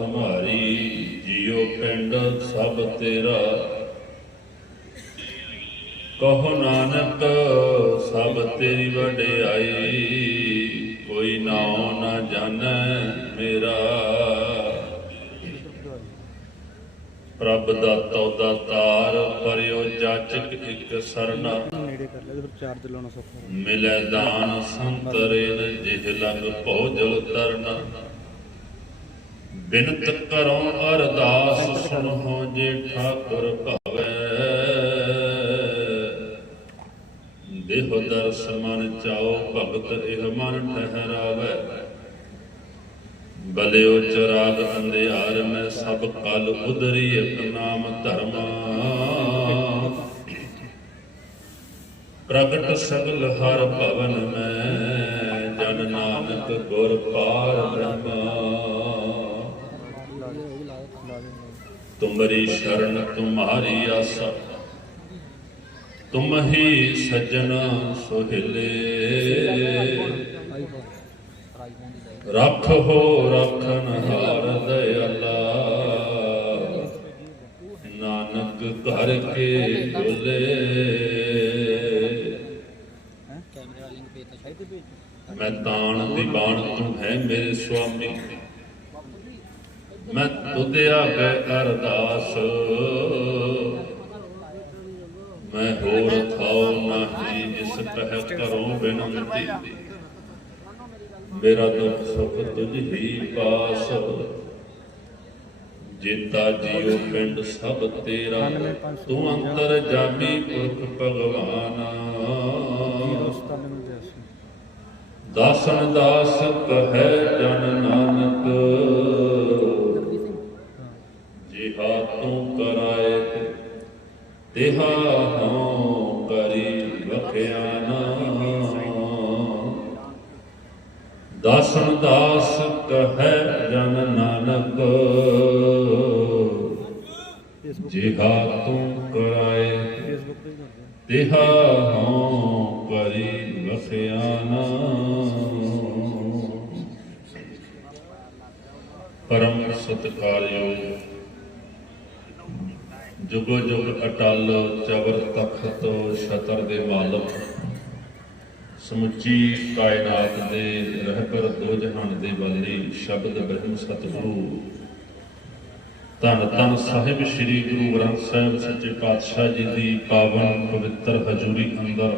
ਹਮਾਰੀ ਜਿਉ ਪਿੰਡ ਸਭ ਤੇਰਾ। ਕਹੋ ਨਾਨਕ, ਸਭ ਤੇਰੀ ਵਡਿਆਈ, ਕੋਈ ਨਾਉ ਨਾ ਜਾਣੈ ਮੇਰਾ। ਪ੍ਰਭ ਦਾ ਤੌਦਾ ਤਾਰ ਪਰਿਓ ਜਾਚਕ ਇੱਕ ਸਰਨਾ। ਨੇੜੇ ਕਰ ਲੈ ਫਿਰ ਚਾਰਜ ਲਾਉਣਾ ਸੌਖਾ ਹੋ ਦਾਨ ਸੰਤਰੇ ਨ ਜਿਹ ਲੰਗ ਭੋਜਲ ਤਰਨਾ। ਬਿਨਤ ਕਰੋ ਅਰਦਾਸ ਸੁਨੋ ਜੇ ਠਾਕੁਰ ਭਵੈ। ਦੇਹ ਦਰਸ ਮਨ ਚਾਓ ਭਗਤ ਇਹ ਮਨ ਠਹਿਰਾਵੈ। ਬਲਿਓ ਚਰਾਗ ਅੰਧਿਆਰ ਮੈਂ ਸਭ ਕਲ ਉਦਰੀ ਇਕ ਨਾਮ ਧਰਮ। ਪ੍ਰਗਟ ਸਗਲ ਹਰ ਭਵਨ ਮੈਂ, ਜਨ ਨਾਨਕ ਗੁਰ ਪਾਰ ਬ੍ਰਹਮਾ। ਤੁਮਰੀ ਸ਼ਰਨ ਤੁਮਹਾਰੀ ਆਸਾ। ਤੁਮ ਹੀ ਸਜਣ ਸੁਹਿਲੇ। ਰੱਖੋ ਰਖਨ ਹਾਰ ਦਇਆਲਾ। ਨਾਨਕ ਘਰ ਕੇ ਬੁਲੇ। ਮੈਂ ਤਾਣ ਦੀ ਬਾਣ ਤੂੰ ਹੈ ਮੇਰੇ ਸੁਆਮੀ। ਮੈਂ ਤੁਧ ਆਗੇ ਅਰਦਾਸ ਮੈਂ ਹੋਰ ਥਾਉ ਨਹੀਂ ਜਿਸ ਕਹਿ ਕਰੋ ਬੇਨੰਤੀ ਮੇਰਾ ਦੁੱਖ ਸੁਖ ਤੁਝ ਹੀ ਪਾਸ। ਜੀਤਾ ਜੀਉ ਪਿੰਡ ਸਭ ਤੇਰਾ। ਤੂੰ ਅੰਤਰ ਜਾਮੀ ਪੁਰਖ ਭਗਵਾਨ। ਦੋਸਤਾਂ ਨੂੰ ਦਾਸਨ ਦਾਸ ਕਹੈ ਜਨ ਨਾਨਕ। ਤਿਹਾ ਹਉ ਕਰੀ ਵਖਿਆਨਾ ਦਾਸਨ ਦਾਸ ਕਹੈ ਜਨ ਨਾਨਕ ਜਿਹਾ ਤੂੰ ਕਰਾਏ ਫੇਸਬੁੱਕ ਤੇ ਵੀ ਕਰਦੇ ਆ। ਤਿਹਾ ਹਉ ਕਰੀ ਵਸਿਆਨਾ ਪਰਮ ਸਤਿਕਾਰਯੋਗ ਜੁਗੋ ਜੁਗ ਅਟਲ ਚਵਰ ਤਖਤ ਛਤਰ ਦੇ ਮਾਲਕ, ਸਮੁੱਚੀ ਕਾਇਨਾਤ ਦੇ ਰਹਿਬਰ ਦੋ ਜਹਾਨ ਦੇ ਵਾਲੀ ਸ਼ਬਦ ਬ੍ਰਹਮ ਸਤਿਗੁਰੂ। ਧੰਨ ਧੰਨ ਸਾਹਿਬ ਸ੍ਰੀ ਗੁਰੂ ਗ੍ਰੰਥ ਸਾਹਿਬ ਸੱਚੇ ਪਾਤਸ਼ਾਹ ਜੀ ਦੀ ਪਾਵਨ ਪਵਿੱਤਰ ਹਜ਼ੂਰੀ ਅੰਦਰ।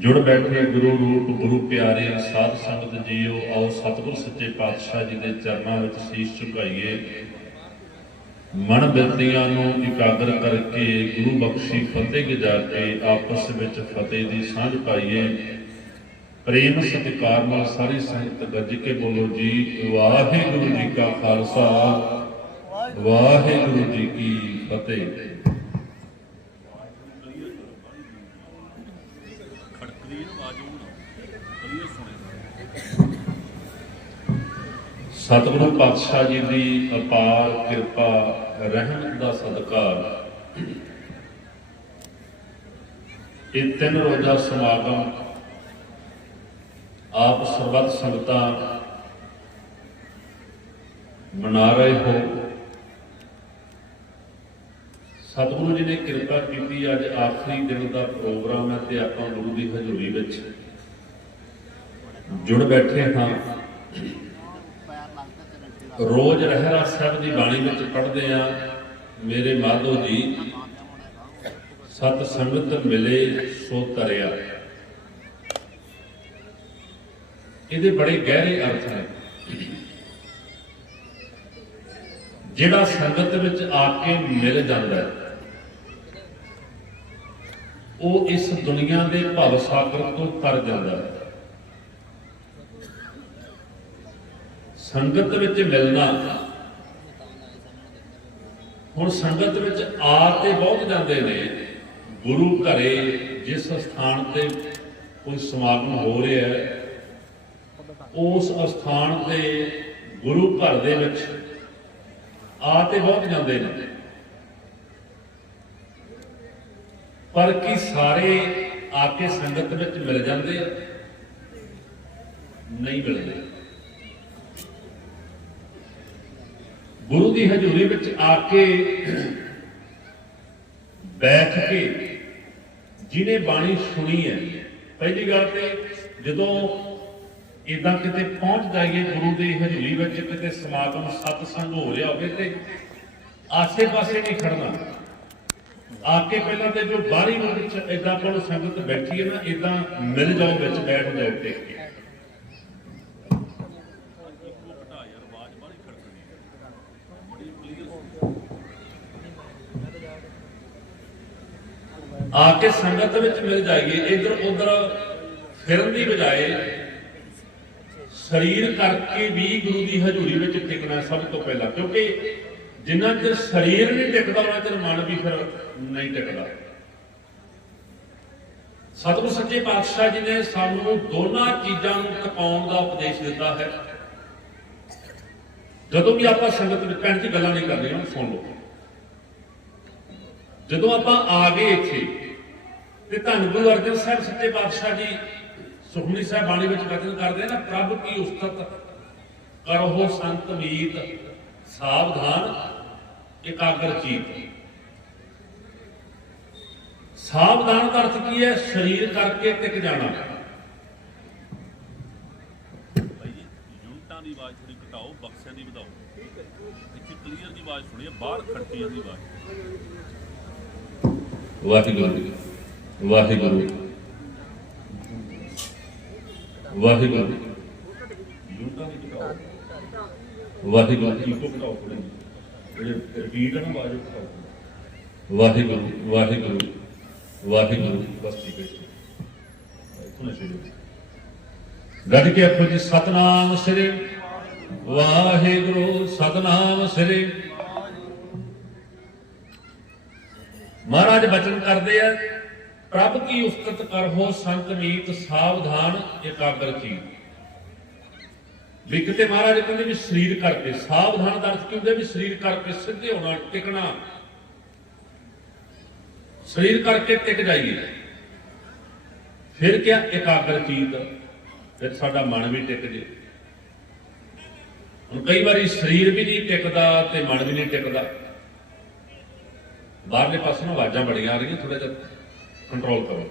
ਜੁੜ ਬੈਠੇ ਗੁਰੂ ਰੂਪ, ਗੁਰੂ ਪਿਆਰੇ ਸਾਧ ਸੰਗਤ ਜੀਓ, ਆਓ ਸਤਿਗੁਰ ਸੱਚੇ ਪਾਤਸ਼ਾਹ ਜੀ ਦੇ ਚਰਨਾਂ ਵਿੱਚ ਸੀਸ ਝੁਕਾਈਏ। ਮਨ ਬਿਰਤੀਆਂ ਨੂੰ ਇਕਾਗਰ ਕਰਕੇ ਗੁਰੂ ਬਖਸ਼ੀ ਫਤਿਹ ਗੁਜ਼ਾਰ ਕੇ ਆਪਸ ਵਿੱਚ ਫਤਿਹ ਦੀ ਸਾਂਝ ਪਾਈਏ। ਪ੍ਰੇਮ ਸਤਿਕਾਰ ਨਾਲ ਸਾਰੀ ਸੰਗਤ ਗੱਜ ਕੇ ਬੋਲੋ ਜੀ, ਵਾਹਿਗੁਰੂ ਜੀ ਕਾ ਖਾਲਸਾ, ਵਾਹਿਗੁਰੂ ਜੀ ਕੀ ਫਤਿਹ। ਸਤਿਗੁਰੂ ਪਾਤਸ਼ਾਹ ਜੀ ਦੀ ਅਪਾਰ ਕਿਰਪਾ ਰਹਿਮਤ ਦਾ ਸਦਕਾ ਇਹ ਤਿੰਨ ਰੋਜ਼ਾ ਸਮਾਗਮ, ਆਪ ਸਰਬੱਤ ਸੰਗਤਾਂ ਮਨਾ ਰਹੇ ਹੋ। ਸਤਿਗੁਰੂ ਜੀ ਨੇ ਕਿਰਪਾ ਕੀਤੀ ਅੱਜ ਆਖਰੀ ਦਿਨ ਦਾ ਪ੍ਰੋਗਰਾਮ ਹੈ ਤੇ ਆਪਾਂ ਗੁਰੂ ਦੀ ਹਜ਼ੂਰੀ ਵਿੱਚ ਜੁੜ ਬੈਠੇ ਹਾਂ। ਰੋਜ਼ ਰਹਿਰਾ ਸਾਹਿਬ ਦੀ ਬਾਣੀ ਵਿੱਚ ਪੜ੍ਹਦੇ ਆ ਮੇਰੇ ਮਾਧੋ ਜੀ, ਸਤ ਸੰਗਤ ਮਿਲੇ ਸੋ ਤਰਿਆ ਇਹਦੇ ਬੜੇ ਗਹਿਰੇ ਅਰਥ ਨੇ। ਜਿਹੜਾ ਸੰਗਤ ਵਿੱਚ ਆ ਕੇ ਮਿਲ ਜਾਂਦਾ ਹੈ, ਉਹ ਇਸ ਦੁਨੀਆ ਦੇ ਭਵ ਸਾਗਰ ਤੋਂ ਤਰ ਜਾਂਦਾ ਹੈ। ਸੰਗਤ ਵਿੱਚ ਮਿਲਣਾ। ਹੁਣ ਸੰਗਤ ਵਿੱਚ ਆ ਤੇ ਬਹੁਤ ਜਾਂਦੇ ਨੇ। ਗੁਰੂ ਘਰੇ ਜਿਸ ਸਥਾਨ ਤੇ ਕੋਈ ਸਮਾਗਮ ਹੋ ਰਿਹਾ ਹੈ, ਉਸ ਅਸਥਾਨ ਤੇ ਗੁਰੂ ਘਰ ਦੇ ਵਿੱਚ ਆ ਤੇ ਬਹੁਤ ਜਾਂਦੇ ਨੇ। ਪਰ ਕੀ ਸਾਰੇ ਆ ਕੇ ਸੰਗਤ ਵਿੱਚ ਮਿਲ ਜਾਂਦੇ ਆ? ਨਹੀਂ ਮਿਲਦੇ। ਗੁਰੂ ਦੀ ਹਜ਼ੂਰੀ ਵਿੱਚ ਆ ਕੇ ਬੈਠ ਕੇ ਜਿਹਨੇ ਬਾਣੀ ਸੁਣੀ ਹੈ, ਪਹਿਲੀ ਗੱਲ ਤੇ ਜਦੋਂ ਇਦਾਂ ਕਿਤੇ ਪਹੁੰਚ ਜਾਈਏ ਗੁਰੂ ਦੀ ਹਜ਼ੂਰੀ ਵਿੱਚ, ਕਿਤੇ ਸਮਾਗਮ, ਸਤਸੰਗ ਹੋ ਰਿਹਾ ਹੋਵੇ ਤੇ ਆਸੇ-ਪਾਸੇ ਨਹੀਂ ਖੜਨਾ। ਆ ਕੇ ਪਹਿਲਾਂ ਤੇ ਜੋ ਬਾਹਰੀ ਨੂੰ ਵਿੱਚ ਇਦਾਂ ਕੋਲ ਸੰਗਤ ਬੈਠੀ ਹੈ ਨਾ ਇਦਾਂ ਮਿਲ ਜਾਓ ਵਿੱਚ ਬੈਠ ਜਾਓ ਟਿਕ ਕੇ ਆ ਕੇ ਸੰਗਤ ਵਿੱਚ ਮਿਲ ਜਾਈਏ, ਇਧਰ ਉਧਰ ਫਿਰਨ ਦੀ ਬਜਾਏ ਸਰੀਰ ਕਰਕੇ ਵੀ ਗੁਰੂ ਦੀ ਹਜ਼ੂਰੀ ਵਿੱਚ ਟਿਕਣਾ ਸਭ ਤੋਂ ਪਹਿਲਾਂ, ਕਿਉਂਕਿ ਜਿੰਨਾ ਚਿਰ ਸਰੀਰ ਨਹੀਂ ਟਿਕਦਾ, ਉਹਨਾਂ ਚਿਰ ਮਨ ਵੀ ਫਿਰ ਨਹੀਂ ਟਿਕਦਾ। ਸਤਿਗੁਰ ਸੱਚੇ ਪਾਤਸ਼ਾਹ ਜੀ ਨੇ ਸਾਨੂੰ ਦੋਨਾਂ ਚੀਜ਼ਾਂ ਨੂੰ ਟਿਕਾਉਣ ਦਾ ਉਪਦੇਸ਼ ਦਿੱਤਾ ਹੈ। ਜਦੋਂ ਵੀ ਆਪਾਂ ਸੰਗਤ ਵਿੱਚ ਪੈਣ ਦੀ ਗੱਲਾਂ ਨਹੀਂ ਕਰਨੀਆਂ ਸੁਣ ਲਓ। ਜਦੋਂ ਆਪਾਂ ਆ ਗਏ ਇੱਥੇ ਤੇ ਧੰਨ ਗੁਰੂ ਅਰਜਨ ਸਾਹਿਬ ਸੱਚੇ ਪਾਤਸ਼ਾਹ ਜੀ ਸੁਖਮਨੀ ਸਾਹਿਬ ਬਾਣੀ ਵਿੱਚ ਕਥਨ ਕਰਦੇ ਨਾ ਪ੍ਰਭ ਕੀ ਉਸਤਤ ਕਰੋ ਸੰਤ ਮੀਤ ਸਾਵਧਾਨ ਇਕਾਗਰ ਚੀਤ ਸਾਵਧਾਨ ਦਾ ਅਰਥ ਕੀ ਹੈ? ਸਰੀਰ ਕਰਕੇ ਟਿਕ ਜਾਣਾ। ਯੂਨਿਟਾਂ ਦੀ ਆਵਾਜ਼ ਥੋੜੀ ਘਟਾਓ ਬਕਸਿਆਂ ਦੀ ਵਧਾਓ। ਇੱਥੇ ਕਲੀਅਰ ਦੀ ਆਵਾਜ਼ ਸੁਣੀਏ ਬਾਹਰ ਖੜਕੀਆਂ ਦੀ ਆਵਾਜ਼। ਵਾਹਿਗੁਰੂ ਵਾਹਿਗੁਰੂ ਵਾਹਿਗੁਰੂ ਯੂਨਿਟਾਂ ਵਾਹਿਗੁਰੂ ਜੀ। ਘਟਾਓ ਥੋੜੀ ਜਿਹੜੇ ਰਿਪੀਟ ਨਾ ਆਵਾਜ਼ ਉਹ ਵਾਹਿਗੁਰੂ ਵਾਹਿਗੁਰੂ ਵਾਹਿਗੁਰੂ ਬਸ ਠੀਕ ਹੈ ਇੱਥੋਂ ਸ਼ੁਰੂ ਗੱਡ ਕੇ ਆਖੋ ਜੀ, ਸਤਨਾਮ ਸ੍ਰੀ ਵਾਹਿਗੁਰੂ, ਸਤਨਾਮ ਸ੍ਰੀ। ਮਹਾਰਾਜ ਬਚਨ ਕਰਦੇ ਆ। ਪ੍ਰਭ ਕੀ ਉਸਤਤ ਕਰਹੋ ਸੰਤ ਮੀਤ ਸਾਵਧਾਨ ਇਕਾਗਰ ਕੀ। ਵੀ ਕਿਤੇ ਮਹਾਰਾਜ ਕਹਿੰਦੇ ਵੀ ਸਰੀਰ ਕਰਕੇ, ਸਾਵਧਾਨ ਦਾ ਅਰਥ ਕੀ ਹੁੰਦਾ ਵੀ ਸਰੀਰ ਕਰਕੇ ਸਿੱਧੇ ਹੋਣਾ, ਟਿਕਣਾ। ਸਰੀਰ ਕਰਕੇ ਟਿਕ ਜਾਈਏ। ਫਿਰ ਕਿਆ ਇਕਾਗਰ ਚੀਤ? ਫਿਰ ਸਾਡਾ ਮਨ ਵੀ ਟਿਕ ਜੇ। ਹੁਣ ਕਈ ਵਾਰੀ ਸਰੀਰ ਵੀ ਨਹੀਂ ਟਿਕਦਾ ਤੇ ਮਨ ਵੀ ਨਹੀਂ ਟਿਕਦਾ। ਬਾਹਰਲੇ ਪਾਸੇ ਨੂੰ ਆਵਾਜ਼ਾਂ ਬੜੀਆਂ ਆ ਰਹੀਆਂ ਥੋੜਾ ਜਿਹਾ। ਕੰਟਰੋਲ ਕਰੋ।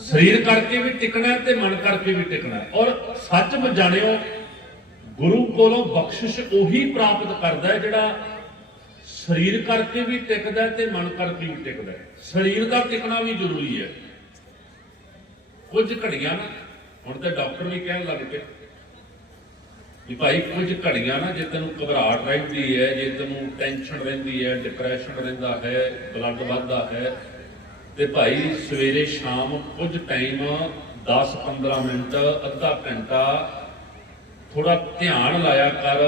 ਸਰੀਰ ਕਰਕੇ ਵੀ ਟਿਕਣਾ ਤੇ ਮਨ ਕਰਕੇ ਵੀ ਟਿਕਣਾ। ਔਰ ਸੱਚ ਜਾਣਿਓ, ਗੁਰੂ ਕੋਲੋਂ ਬਖਸ਼ਿਸ਼ ਉਹੀ ਪ੍ਰਾਪਤ ਕਰਦਾ ਹੈ ਜਿਹੜਾ ਸਰੀਰ ਕਰਕੇ ਵੀ ਟਿਕਦਾ ਤੇ ਮਨ ਕਰਕੇ ਵੀ ਟਿਕਦਾ ਸਰੀਰ ਦਾ ਟਿਕਣਾ ਵੀ ਜ਼ਰੂਰੀ ਹੈ। ਕੁਝ ਘੜੀਆਂ ਨਾ, ਹੁਣ ਤੇ ਡਾਕਟਰ ਵੀ ਕਹਿਣ ਲੱਗ ਪਏ। ਵੀ ਭਾਈ ਕੁਝ ਘੜੀਆਂ ਨਾ ਜੇ ਤੈਨੂੰ ਘਬਰਾਹਟ ਰਹਿੰਦੀ ਹੈ, ਜੇ ਤੈਨੂੰ ਟੈਨਸ਼ਨ ਰਹਿੰਦੀ ਹੈ ਡਿਪਰੈਸ਼ਨ ਰਹਿੰਦਾ ਹੈ ਬਲੱਡ ਵੱਧਦਾ ਹੈ, ਤੇ ਭਾਈ ਸਵੇਰੇ ਸ਼ਾਮ ਕੁਝ ਟਾਈਮ 10-15 ਮਿੰਟ, ਅੱਧਾ ਘੰਟਾ ਥੋੜਾ ਧਿਆਨ ਲਾਇਆ ਕਰ,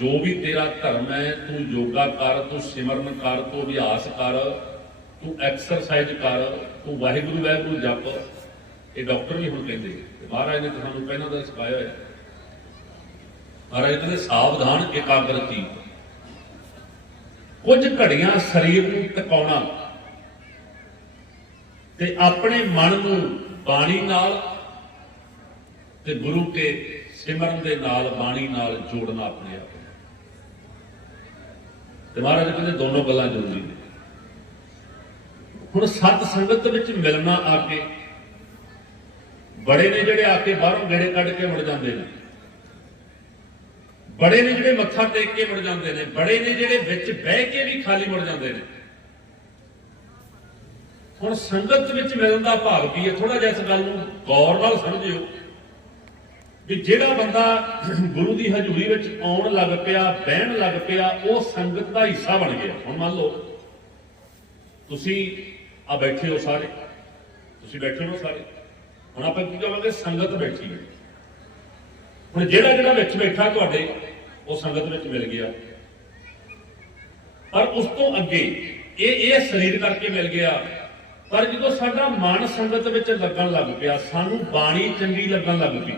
ਜੋ ਵੀ ਤੇਰਾ ਧਰਮ ਹੈ, ਤੂੰ ਯੋਗਾ ਕਰ, ਤੂੰ ਸਿਮਰਨ ਕਰ, ਤੂੰ ਅਭਿਆਸ ਕਰ, ਤੂੰ ਐਕਸਰਸਾਈਜ਼ ਕਰ, ਤੂੰ ਵਾਹਿਗੁਰੂ ਵਾਹਿਗੁਰੂ ਜਪ। ਇਹ ਡਾਕਟਰ ਵੀ ਹੁਣ ਕਹਿੰਦੇ ਮਹਾਰਾਜ ਨੇ ਤੁਹਾਨੂੰ ਪਹਿਲਾਂ ਦਾ ਸਿਖਾਇਆ ਹੋਇਆ। ਮਹਾਰਾਜ ਕਹਿੰਦੇ ਸਾਵਧਾਨ ਇਕਾਗਰਤੀ ਕੁਝ ਘੜੀਆਂ ਸਰੀਰ ਨੂੰ ਟਿਕਾਉਣਾ ਤੇ ਆਪਣੇ ਮਨ ਨੂੰ ਬਾਣੀ ਨਾਲ ਤੇ ਗੁਰੂ ਕੇ ਸਿਮਰਨ ਦੇ ਨਾਲ ਬਾਣੀ ਨਾਲ ਜੋੜਨਾ ਆਪਣੇ ਆਪ ਨੂੰ। ਤੇ ਮਹਾਰਾਜ ਕਹਿੰਦੇ ਦੋਨੋਂ ਗੱਲਾਂ ਜ਼ਰੂਰੀ ਨੇ। ਹੁਣ ਸਤ ਸੰਗਤ ਵਿੱਚ ਮਿਲਣਾ ਆ ਕੇ, ਬੜੇ ਨੇ ਜਿਹੜੇ ਆ ਕੇ ਬਾਹਰੋਂ ਗੇੜੇ ਕੱਢ ਕੇ ਮੁੜ ਜਾਂਦੇ ਨੇ। ਬੜੇ ਨੇ ਜਿਹੜੇ ਮੱਥਾ ਟੇਕ ਕੇ ਮੁੜ ਜਾਂਦੇ ਨੇ, ਬੜੇ ਨੇ ਜਿਹੜੇ ਵਿੱਚ ਬਹਿ ਕੇ ਵੀ ਖਾਲੀ ਮੁੜ ਜਾਂਦੇ ਨੇ। ਹੁਣ ਸੰਗਤ ਵਿੱਚ ਮਿਲਣ ਦਾ ਭਾਵ ਕੀ ਹੈ? ਥੋੜਾ ਜਿਹਾ ਇਸ ਗੱਲ ਨੂੰ ਗੌਰ ਨਾਲ ਸਮਝਿਓ ਕਿ ਜਿਹੜਾ ਬੰਦਾ ਗੁਰੂ ਦੀ ਹਜ਼ੂਰੀ ਵਿੱਚ ਆਉਣ ਲੱਗ ਪਿਆ, ਬਹਿਣ ਲੱਗ ਪਿਆ, ਉਹ ਸੰਗਤ ਦਾ ਹਿੱਸਾ ਬਣ ਗਿਆ। ਹੁਣ ਮੰਨ ਲਓ, ਤੁਸੀਂ ਆ ਬੈਠੇ ਹੋ ਸਾਰੇ। ਤੁਸੀਂ ਬੈਠੇ ਹੋ ਸਾਰੇ। ਹੁਣ ਆਪਾਂ ਕੀ ਕਹਾਂਗੇ ਸੰਗਤ ਬੈਠੀ ਹੈ। ਹੁਣ ਜਿਹੜਾ ਜਿਹੜਾ ਵਿੱਚ ਬੈਠਾ ਤੁਹਾਡੇ ਉਹ ਸੰਗਤ ਵਿੱਚ ਮਿਲ ਗਿਆ। ਪਰ ਉਸ ਤੋਂ ਅੱਗੇ ਇਹ ਇਹ ਸਰੀਰ ਕਰਕੇ ਮਿਲ ਗਿਆ। ਪਰ ਜਦੋਂ ਸਾਡਾ ਮਨ ਸੰਗਤ ਵਿੱਚ ਲੱਗਣ ਲੱਗ ਪਿਆ, ਸਾਨੂੰ ਬਾਣੀ ਚੰਗੀ ਲੱਗਣ ਲੱਗ ਪਈ।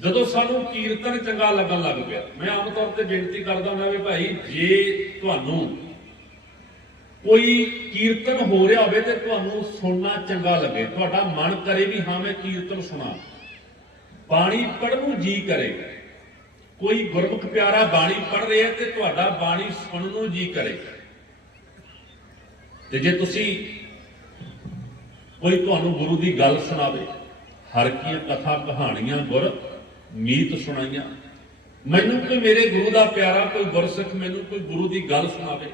ਜਦੋਂ ਸਾਨੂੰ ਕੀਰਤਨ ਚੰਗਾ ਲੱਗਣ ਲੱਗ ਪਿਆ, ਮੈਂ ਆਮ ਤੌਰ ਤੇ ਬੇਨਤੀ ਕਰਦਾ ਹੁੰਦਾ ਵੀ ਭਾਈ, ਜੇ ਤੁਹਾਨੂੰ ਕੋਈ ਕੀਰਤਨ ਹੋ ਰਿਹਾ ਹੋਵੇ ਤੇ ਤੁਹਾਨੂੰ ਸੁਣਨਾ ਚੰਗਾ ਲੱਗੇ। ਤੁਹਾਡਾ ਮਨ ਕਰੇ ਵੀ ਹਾਂ, ਮੈਂ ਕੀਰਤਨ ਸੁਣਾ। ਬਾਣੀ ਪੜ੍ਹਨ ਨੂੰ ਜੀ ਕਰੇ। ਕੋਈ ਗੁਰਮੁਖ ਪਿਆਰਾ ਬਾਣੀ ਪੜ੍ਹ ਰਿਹਾ ਤੇ ਤੁਹਾਡਾ ਬਾਣੀ ਸੁਣਨ ਨੂੰ ਜੀ ਕਰੇ। ਤੇ ਜੇ ਤੁਸੀਂ ਕੋਈ ਤੁਹਾਨੂੰ ਗੁਰੂ ਦੀ ਗੱਲ ਸੁਣਾਵੇ, ਹਰ ਕੀਆਂ ਕਥਾ ਕਹਾਣੀਆਂ, ਗੁਰ ਮੀਤ ਸੁਣਾਈਆਂ, ਮੈਨੂੰ ਕੋਈ ਮੇਰੇ ਗੁਰੂ ਦਾ ਪਿਆਰਾ, ਕੋਈ ਗੁਰਸਿੱਖ ਮੈਨੂੰ ਕੋਈ ਗੁਰੂ ਦੀ ਗੱਲ ਸੁਣਾਵੇ,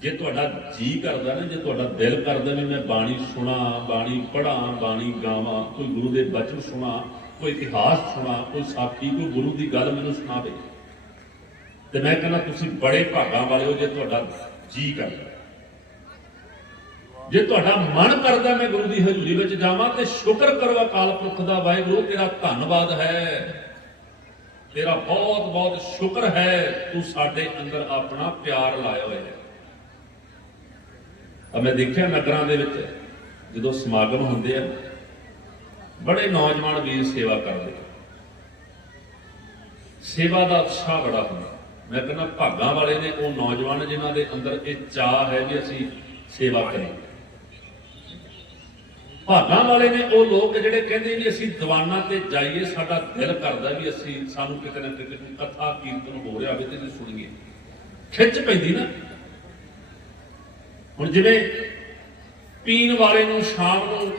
ਜੇ ਤੁਹਾਡਾ ਜੀ ਕਰਦਾ ਨਾ, ਜੇ ਤੁਹਾਡਾ ਦਿਲ ਕਰਦਾ ਵੀ ਮੈਂ ਬਾਣੀ ਸੁਣਾ, ਬਾਣੀ ਪੜਾਂ ਬਾਣੀ ਗਾਵਾਂ, ਕੋਈ ਗੁਰੂ ਦੇ ਬਚਨ ਸੁਣਾ ਕੋਈ ਇਤਿਹਾਸ ਸੁਣਾ, ਕੋਈ ਸਾਖੀ, ਕੋਈ ਗੁਰੂ ਦੀ ਗੱਲ ਮੈਨੂੰ ਸੁਣਾਵੇ। ਤੇ ਮੈਂ ਕਹਿੰਦਾ, ਤੁਸੀਂ ਬੜੇ ਭਾਗਾਂ ਵਾਲੇ ਹੋ, ਜੇ ਤੁਹਾਡਾ ਜੀ ਕਰਦਾ। ਜੇ ਤੁਹਾਡਾ ਮਨ ਕਰਦਾ ਮੈਂ ਗੁਰੂ ਦੀ ਹਜ਼ੂਰੀ ਵਿੱਚ ਜਾਵਾਂ, ਤੇ ਸ਼ੁਕਰ ਕਰੋ ਅਕਾਲ ਪੁਰਖ ਦਾ ਵਾਹਿਗੁਰੂ, ਤੇਰਾ ਧੰਨਵਾਦ ਹੈ। ਤੇਰਾ ਬਹੁਤ ਬਹੁਤ ਸ਼ੁਕਰ ਹੈ, ਤੂੰ ਸਾਡੇ ਅੰਦਰ ਆਪਣਾ ਪਿਆਰ ਲਾਇਆ ਹੋਇਆ ਹੈ। ਆ ਮੈਂ ਦੇਖਿਆ ਨਗਰਾਂ ਦੇ ਵਿੱਚ, ਜਦੋਂ ਸਮਾਗਮ ਹੁੰਦੇ ਆ ਬੜੇ ਨੌਜਵਾਨ ਵੀਰ ਸੇਵਾ ਕਰਦੇ ਸੇਵਾ ਦਾ ਉਤਸ਼ਾਹ ਬੜਾ ਹੁੰਦਾ। ਮੈਂ ਕਹਿੰਦਾ ਭਾਗਾਂ ਵਾਲੇ ਨੇ, ਉਹ ਨੌਜਵਾਨ ਜਿਨ੍ਹਾਂ ਦੇ ਅੰਦਰ ਇਹ ਚਾਹ ਹੈ ਵੀ ਅਸੀਂ ਸੇਵਾ ਕਰੀਏ। ਭਾਗਾਂ ਵਾਲੇ ਨੇ ਉਹ ਲੋਕ ਜਿਹੜੇ ਕਹਿੰਦੇ ਵੀ ਅਸੀਂ ਦੀਵਾਨਾਂ ਤੇ ਜਾਈਏ, ਸਾਡਾ ਦਿਲ ਕਰਦਾ ਵੀ ਅਸੀਂ, ਸਾਨੂੰ ਕਿਤੇ ਨਾ ਕਿਤੇ ਕਥਾ, ਕੀਰਤਨ ਹੋ ਰਿਹਾ ਹੋਵੇ ਤੇ ਸੁਣੀਏ। ਖਿੱਚ ਪੈਂਦੀ ਨਾ। ਹੁਣ ਜਿਵੇਂ ਪੀਣ ਵਾਲੇ ਨੂੰ ਸ਼ਾਮ ਨੂੰ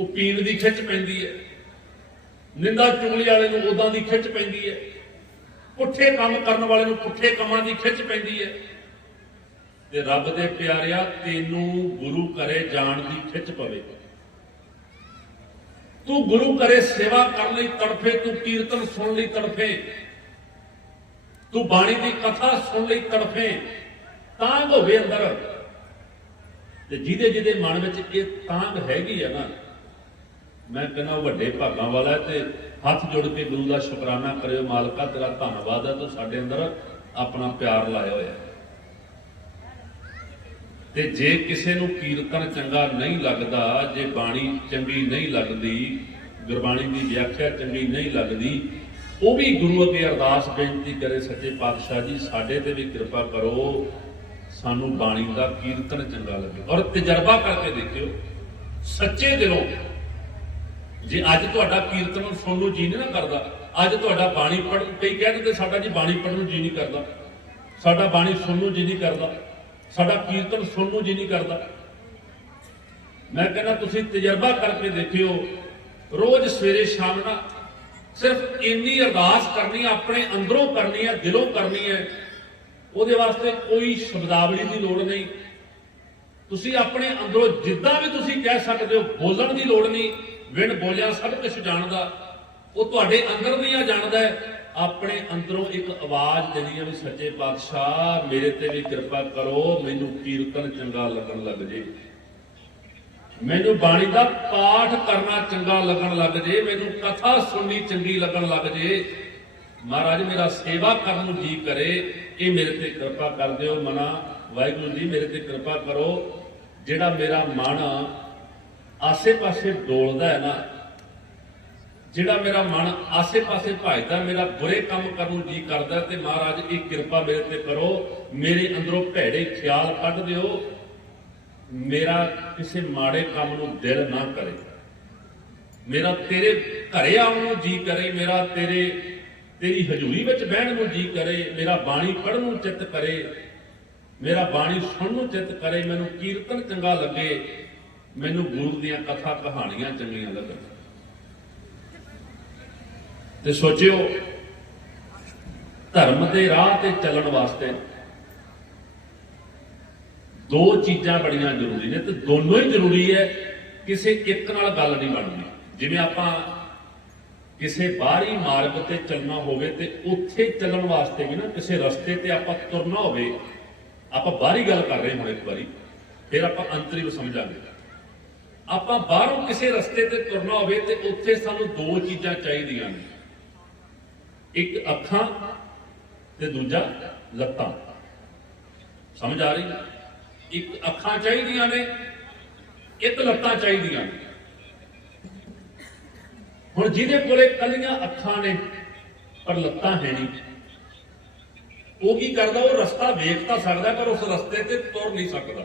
ਉਹ ਪੀਣ ਦੀ ਖਿੱਚ ਪੈਂਦੀ ਹੈ। ਨਿੰਦਾ ਚੁਗਲੀ ਵਾਲੇ ਨੂੰ ਉਦਾਂ ਦੀ ਖਿੱਚ ਪੈਂਦੀ ਹੈ। ਪੁੱਠੇ ਕੰਮ ਕਰਨ ਵਾਲੇ ਨੂੰ ਪੁੱਠੇ ਕੰਮਾਂ ਦੀ ਖਿੱਚ ਪੈਂਦੀ ਹੈ। ਤੇ ਰੱਬ ਦੇ ਪਿਆਰਿਆ, ਤੈਨੂੰ ਗੁਰੂ ਘਰੇ ਜਾਣ ਦੀ ਖਿੱਚ ਪਵੇ। ਤੂੰ ਗੁਰੂ ਘਰੇ ਸੇਵਾ ਕਰਨ ਲਈ ਤੜਫੇ, ਤੂੰ ਕੀਰਤਨ ਸੁਣਨ ਲਈ ਤੜਫੇ। ਤੂੰ ਬਾਣੀ ਦੀ ਕਥਾ ਸੁਣ ਲਈ ਤੜਫੇ। ਤਾਂ ਹੋਵੇ ਅੰਦਰ। ਤੇ ਜਿਹਦੇ ਜਿਹਦੇ ਮਨ ਵਿੱਚ ਇਹ ਤਾਂਗ ਹੈਗੀ ਆ ਨਾ ਮੈਂ ਕਹਿੰਦਾ ਉਹ ਵੱਡੇ ਭਾਗਾਂ ਵਾਲਾ ਹੈ ਤੇ ਹੱਥ ਜੋੜ ਕੇ ਗੁਰੂ ਦਾ ਸ਼ੁਕਰਾਨਾ ਕਰਿਓ। ਮਾਲਕਾ, ਤੇਰਾ ਧੰਨਵਾਦ ਹੈ, ਤੂੰ ਸਾਡੇ ਅੰਦਰ ਆਪਣਾ ਪਿਆਰ ਲਾਇਆ ਹੋਇਆ ਤੇ ਜੇ ਕਿਸੇ ਨੂੰ ਕੀਰਤਨ ਚੰਗਾ ਨਹੀਂ ਲੱਗਦਾ, ਜੇ ਬਾਣੀ ਚੰਗੀ ਨਹੀਂ ਲੱਗਦੀ, ਗੁਰਬਾਣੀ ਦੀ ਵਿਆਖਿਆ ਚੰਗੀ ਨਹੀਂ ਲੱਗਦੀ, ਉਹ ਵੀ ਗੁਰੂ ਅੱਗੇ ਅਰਦਾਸ ਬੇਨਤੀ ਕਰੇ, ਸੱਚੇ ਪਾਤਸ਼ਾਹ ਜੀ, ਸਾਡੇ ਤੇ ਵੀ ਕਿਰਪਾ ਕਰੋ, ਸਾਨੂੰ ਬਾਣੀ ਦਾ ਕੀਰਤਨ ਚੰਗਾ ਲੱਗੇ। ਔਰ ਤਜਰਬਾ ਕਰਕੇ ਦੇਖਿਓ, ਸੱਚੇ ਦਿਲੋਂ ਜੇ ਅੱਜ ਤੁਹਾਡਾ ਕੀਰਤਨ ਸੁਣਨ ਨੂੰ ਜੀ ਨਹੀਂ ਨਾ ਕਰਦਾ, ਅੱਜ ਤੁਹਾਡਾ ਬਾਣੀ ਪੜ੍ਹ, ਕਈ ਕਹਿ ਦਿੰਦੇ ਸਾਡਾ ਜੀ ਬਾਣੀ ਪੜ੍ਹਨ ਨੂੰ ਜੀ ਨਹੀਂ ਕਰਦਾ। ਸਾਡਾ ਬਾਣੀ ਸੁਣਨ ਨੂੰ ਜੀ ਨਹੀਂ ਕਰਦਾ। ਸਾਡਾ ਕੀਰਤਨ ਸੁਣਨ ਨੂੰ ਜੀ ਨਹੀਂ ਕਰਦਾ। ਮੈਂ ਕਹਿੰਦਾ ਤੁਸੀਂ ਤਜਰਬਾ ਕਰਕੇ ਦੇਖਿਓ, ਰੋਜ਼ ਸਵੇਰੇ ਸ਼ਾਮ ਨਾ ਸਿਰਫ ਇੰਨੀ ਅਰਦਾਸ ਕਰਨੀ ਆਪਣੇ ਅੰਦਰੋਂ ਕਰਨੀ ਹੈ ਦਿਲੋਂ ਕਰਨੀ ਹੈ ਉਹਦੇ ਵਾਸਤੇ ਕੋਈ ਸ਼ਬਦਾਵਲੀ ਦੀ ਲੋੜ ਨਹੀਂ। ਤੁਸੀਂ ਆਪਣੇ ਅੰਦਰੋਂ ਜਿੱਦਾਂ ਵੀ ਤੁਸੀਂ ਕਹਿ ਸਕਦੇ ਹੋ, ਬੋਲਣ ਦੀ ਲੋੜ ਨਹੀਂ। ਵਿਣ ਬੋਲਿਆ, ਸਭ ਕੁਝ ਜਾਣਦਾ। ਉਹ ਤੁਹਾਡੇ ਅੰਦਰ ਦੀਆਂ ਜਾਣਦਾ ਹੈ। ਆਪਣੇ ਅੰਦਰੋਂ ਇੱਕ ਆਵਾਜ਼ ਦੇਣੀ ਹੈ ਵੀ, ਸੱਚੇ ਪਾਤਸ਼ਾਹ, ਮੇਰੇ ਤੇ ਵੀ ਕਿਰਪਾ ਕਰੋ, ਮੈਨੂੰ ਕੀਰਤਨ ਚੰਗਾ ਲੱਗਣ ਲੱਗ ਜੇ। ਮੈਨੂੰ ਬਾਣੀ ਦਾ ਪਾਠ ਕਰਨਾ ਚੰਗਾ ਲੱਗਣ ਲੱਗ ਜੇ, ਮੈਨੂੰ ਕਥਾ ਸੁਣਨੀ ਚੰਗੀ ਲੱਗਣ ਲੱਗ ਜੇ। ਮਹਾਰਾਜ, ਮੇਰਾ ਸੇਵਾ ਕਰਨ ਨੂੰ ਜੀ ਕਰੇ। ਇਹ ਮੇਰੇ ਤੇ ਕਿਰਪਾ ਕਰ ਦਿਓ, ਮਨਾ। ਵਾਹਿਗੁਰੂ ਜੀ, ਮੇਰੇ ਤੇ ਕਿਰਪਾ ਕਰੋ। ਜਿਹੜਾ ਮੇਰਾ ਮਨ ਆਸੇ-ਪਾਸੇ ਡੋਲਦਾ ਹੈ ਨਾ, ਜਿਹੜਾ ਮੇਰਾ ਮਨ ਆਸੇ-ਪਾਸੇ ਭਜਦਾ ਮੇਰਾ ਬੁਰੇ ਕੰਮ ਕਰਨ ਨੂੰ ਜੀ ਕਰਦਾ ਤੇ ਮਹਾਰਾਜ, ਇਹ ਕਿਰਪਾ ਮੇਰੇ ਤੇ ਕਰੋ, ਮੇਰੇ ਅੰਦਰੋਂ ਭੈੜੇ ਖਿਆਲ ਕੱਢ ਦਿਓ, ਮੇਰਾ ਕਿਸੇ ਮਾੜੇ ਕੰਮ ਨੂੰ ਦਿਲ ਨਾ ਕਰੇ। ਮੇਰਾ ਤੇਰੇ ਘਰੇ ਆਉਣ ਨੂੰ ਜੀ ਕਰੇ, ਮੇਰਾ ਤੇਰੇ, ਤੇਰੀ ਹਜ਼ੂਰੀ ਵਿੱਚ ਬਹਿਣ ਨੂੰ ਜੀ ਕਰੇ, ਮੇਰਾ ਬਾਣੀ ਪੜ੍ਹਨ ਨੂੰ ਚਿੱਤ ਕਰੇ, ਮੇਰਾ ਬਾਣੀ ਸੁਣਨ ਨੂੰ ਚਿੱਤ ਕਰੇ, ਮੈਨੂੰ ਕੀਰਤਨ ਚੰਗਾ ਲੱਗੇ ਮੈਨੂੰ ਗੁਰੂ ਦੀਆਂ ਕਥਾ ਕਹਾਣੀਆਂ ਚੰਗੀਆਂ ਲੱਗਣ। ਤੇ ਸੋਚਿਓ, ਧਰਮ ਦੇ ਰਾਹ ਤੇ ਚੱਲਣ ਵਾਸਤੇ ਦੋ ਚੀਜ਼ਾਂ ਬੜੀਆਂ ਜ਼ਰੂਰੀ ਨੇ ਤੇ ਦੋਨੋਂ ਹੀ ਜ਼ਰੂਰੀ ਹੈ, ਕਿਸੇ ਇੱਕ ਨਾਲ ਗੱਲ ਨਹੀਂ ਬਣਦੀ ਜਿਵੇਂ ਆਪਾਂ ਕਿਸੇ ਬਾਹਰੀ ਮਾਰਗ ਤੇ ਚੱਲਣਾ ਹੋਵੇ ਤੇ ਉੱਥੇ ਚੱਲਣ ਵਾਸਤੇ ਵੀ ਨਾ ਕਿਸੇ ਰਸਤੇ ਤੇ ਆਪਾਂ ਤੁਰਨਾ ਹੋਵੇ, ਆਪਾਂ ਬਾਹਰੀ ਗੱਲ ਕਰ ਰਹੇ ਹਾਂ ਇੱਕ ਵਾਰੀ, ਫਿਰ ਆਪਾਂ ਅੰਤਰੀ ਨੂੰ ਸਮਝਾਂਗੇ। ਆਪਾਂ ਬਾਹਰੋਂ ਕਿਸੇ ਰਸਤੇ ਤੇ ਤੁਰਨਾ ਹੋਵੇ ਤੇ ਉੱਥੇ ਸਾਨੂੰ ਦੋ ਚੀਜ਼ਾਂ ਚਾਹੀਦੀਆਂ ਨੇ। ਇੱਕ ਅੱਖਾਂ ਤੇ ਦੂਜਾ ਲੱਤਾਂ। ਸਮਝ ਆ ਰਹੀ? ਇੱਕ ਅੱਖਾਂ ਚਾਹੀਦੀਆਂ ਨੇ, ਇੱਕ ਲੱਤਾਂ ਚਾਹੀਦੀਆਂ ਨੇ। ਹੁਣ ਜਿਹਦੇ ਕੋਲੇ ਕੱਲੀਆਂ ਅੱਖਾਂ ਨੇ, ਪਰ ਲੱਤਾਂ ਹੈ ਨਹੀਂ। ਉਹ ਕੀ ਕਰਦਾ? ਉਹ ਰਸਤਾ ਵੇਖ ਤਾਂ ਸਕਦਾ, ਪਰ ਉਸ ਰਸਤੇ ਤੇ ਤੁਰ ਨਹੀਂ ਸਕਦਾ।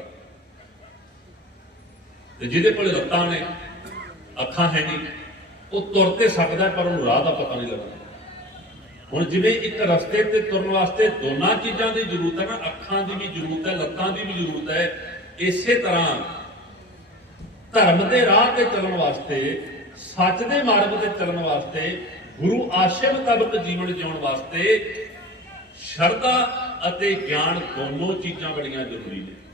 ਤੇ ਜਿਹਦੇ ਕੋਲੇ ਲੱਤਾਂ ਨੇ, ਅੱਖਾਂ ਹੈ ਨਹੀਂ, ਉਹ ਤੁਰ ਤੇ ਸਕਦਾ ਪਰ ਉਹਨੂੰ ਰਾਹ ਦਾ ਪਤਾ ਨਹੀਂ ਲੱਗਦਾ। ਹੁਣ ਜਿਵੇਂ ਇੱਕ ਰਸਤੇ ਤੇ ਤੁਰਨ ਵਾਸਤੇ ਦੋਨਾਂ ਚੀਜ਼ਾਂ ਦੀ ਜ਼ਰੂਰਤ ਹੈ ਨਾ, ਅੱਖਾਂ ਦੀ ਵੀ ਜ਼ਰੂਰਤ ਹੈ, ਲੱਤਾਂ ਦੀ ਵੀ ਜ਼ਰੂਰਤ ਹੈ, ਇਸੇ ਤਰ੍ਹਾਂ ਧਰਮ ਦੇ ਰਾਹ ਤੇ ਚੱਲਣ ਵਾਸਤੇ, ਸੱਚ ਦੇ ਮਾਰਗ ਤੇ ਚੱਲਣ ਵਾਸਤੇ, ਗੁਰੂ ਆਸ਼ੇ ਮੁਤਾਬਕ ਜੀਵਨ ਜਿਉਣ ਵਾਸਤੇ ਸ਼ਰਧਾ ਅਤੇ ਗਿਆਨ ਦੋਨੋਂ ਚੀਜ਼ਾਂ ਬੜੀਆਂ ਜ਼ਰੂਰੀ ਨੇ।